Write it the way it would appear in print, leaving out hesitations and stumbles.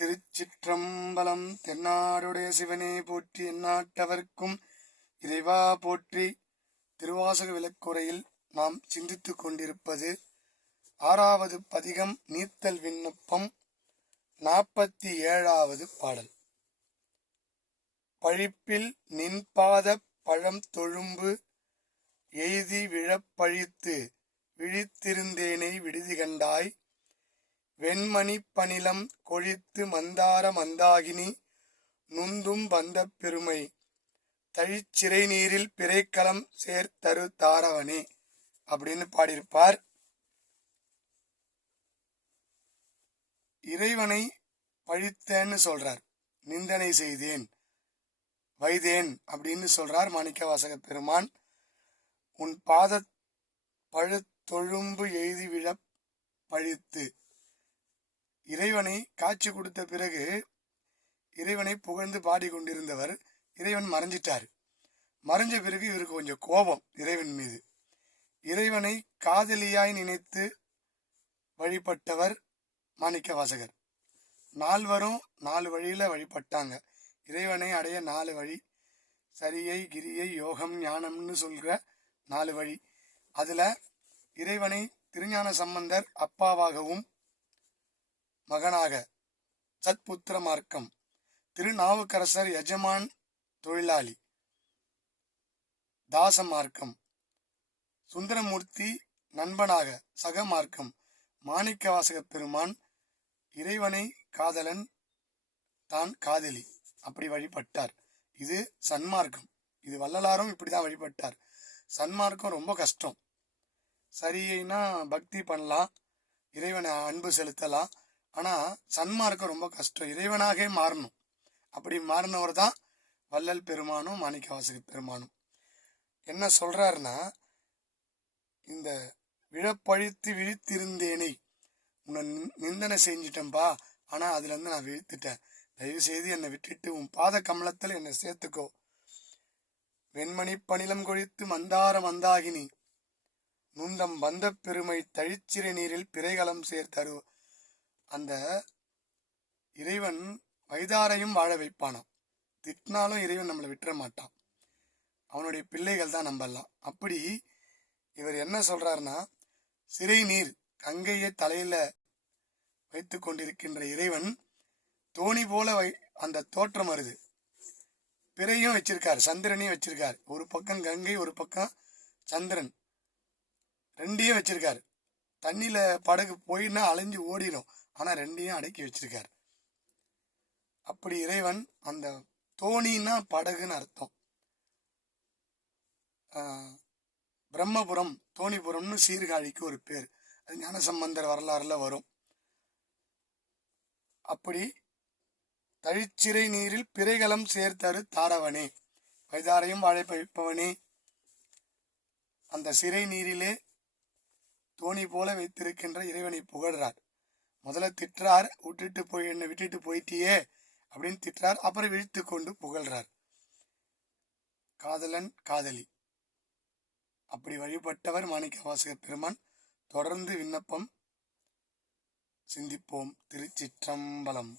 திருச்சிற்றம்பலம். தென்னாடுடைய சிவனே போற்றி, எந்நாட்டவர்க்கும் இறைவா போற்றி. திருவாசக விளக்குரையில் நாம் சிந்தித்துக் கொண்டிருப்பது 6வது பதிகம் நீத்தல் விண்ணப்பம் 47வது பாடல். பழிப்பில் நின்பாத பழம் தொழும்பு எய்தி விழப்பழித்து விழித்திருந்தேனை விடுதி கண்டாய். வெண்மணி பணிலம் கொழித்து மந்தார மந்தாகினி நுந்தும் வந்த பெருமை தழிச்சிறை நீரில் பிறைக்களம் சேர்த்தரு தாரவனே அப்படின்னு பாடியிருப்பார். இறைவனை பழித்தேன்னு சொல்றார், நிந்தனை செய்தேன் வைதேன் அப்படின்னு சொல்றார் மாணிக்கவாசக பெருமான். உன் பாத பழுத்தொழும்பு எய்தி விழ பழித்து, இறைவனை காட்சி கொடுத்த பிறகு இறைவனை புகழ்ந்து பாடிக்கொண்டிருந்தவர் இறைவன் மறைஞ்சிட்டார். மறைஞ்ச பிறகு இவருக்கு கொஞ்சம் கோபம் இறைவன் மீது. இறைவனை காதலியாய் நினைத்து வழிபட்டவர் மாணிக்கவாசகர். 4 4 வழியில வழிபட்டாங்க. இறைவனை அடைய 4 வழி, சரியை கிரியை யோகம் ஞானம்னு சொல்கிற 4 வழி. அதுல இறைவனை திருஞான சம்பந்தர் அப்பாவாகவும் மகனாக சத்புத்திர மார்க்கம், திருநாவுக்கரசர் எஜமான் தொழிலாளி தாச மார்க்கம், சுந்தரமூர்த்தி நண்பனாக சக மார்க்கம், மாணிக்கவாசக பெருமான் இறைவனை காதலன் தான் காதலி அப்படி வழிபட்டார். இது சன்மார்க்கம். இது வள்ளலாரும் இப்படிதான் வழிபட்டார். சன்மார்க்கம் ரொம்ப கஷ்டம். சரியைனா பக்தி பண்ணலாம், இறைவனை அன்பு செலுத்தலாம். ஆனா சன்மார்க்கம் ரொம்ப கஷ்டம். இறைவனாக மாறணும். அப்படி மாறினவர் தான் வள்ளல் பெருமானும் மாணிக்கவாசக பெருமானும். என்ன சொல்றாருன்னா, இந்த விழப்பழித்து விழித்திருந்தேனை, உன்னை நிந்தனை செஞ்சிட்டேன்பா, ஆனா அதுல இருந்து நான் விழித்துட்டேன். தயவு செய்து என்னை விட்டுட்டு உன் பாத கமலத்தில் என்னை சேர்த்துக்கோ. வெண்மணி பணிலம் கொழித்து மந்தார மந்தாகினி நுந்தம் வந்த பெருமை தழிச்சிறை நீரில் பிறைகளம் சேர்த்தரு. அந்த இறைவன் வைதாரையும் வாழ வைப்பானாம். திட்டினாலும் இறைவன் நம்மளை விட்டுற மாட்டான். அவனுடைய பிள்ளைகள் தான் நம்பலாம். அப்படி இவர் என்ன சொல்றாருன்னா, சிறை நீர் கங்கையை தலையில வைத்து கொண்டிருக்கின்ற இறைவன் தோணி போல அந்த தோற்றம் வருது. பிறையும் வச்சிருக்கார், சந்திரனையும் வச்சிருக்கார். ஒரு பக்கம் கங்கை, ஒரு பக்கம் சந்திரன், ரெண்டையும் வச்சிருக்காரு. தண்ணியில படகு போயின்னா அலைஞ்சு ஓடிடும். ஆனா ரெண்டையும் அடக்கி வச்சிருக்காரு. அப்படி இறைவன், அந்த தோணின்னா படகுன்னு அர்த்தம். பிரம்மபுரம் தோணிபுரம்னு சீர்காழிக்கு ஒரு பேர். அது ஞானசம்பந்தர் வரலாறுல வரும். அப்படி தழிச்சிறை நீரில் பிறைகளம் சேர்த்தரு தாரவனே, வைதாரையும் வாழை வைப்பவனே, அந்த சிறை நீரிலே தோணி போல வைத்திருக்கின்ற இறைவனை புகழ்றார். முதல்ல திட்டுறார், என்னை விட்டுட்டு போயிட்டியே அப்படின்னு திட்டுறார். அப்புறம் விழித்து கொண்டு புகழ்றார். காதலன் காதலி அப்படி வழிபட்டவர் மாணிக்கவாசக பெருமான். தொடர்ந்து விண்ணப்பம் சிந்திப்போம். திருச்சிற்றம்பலம்.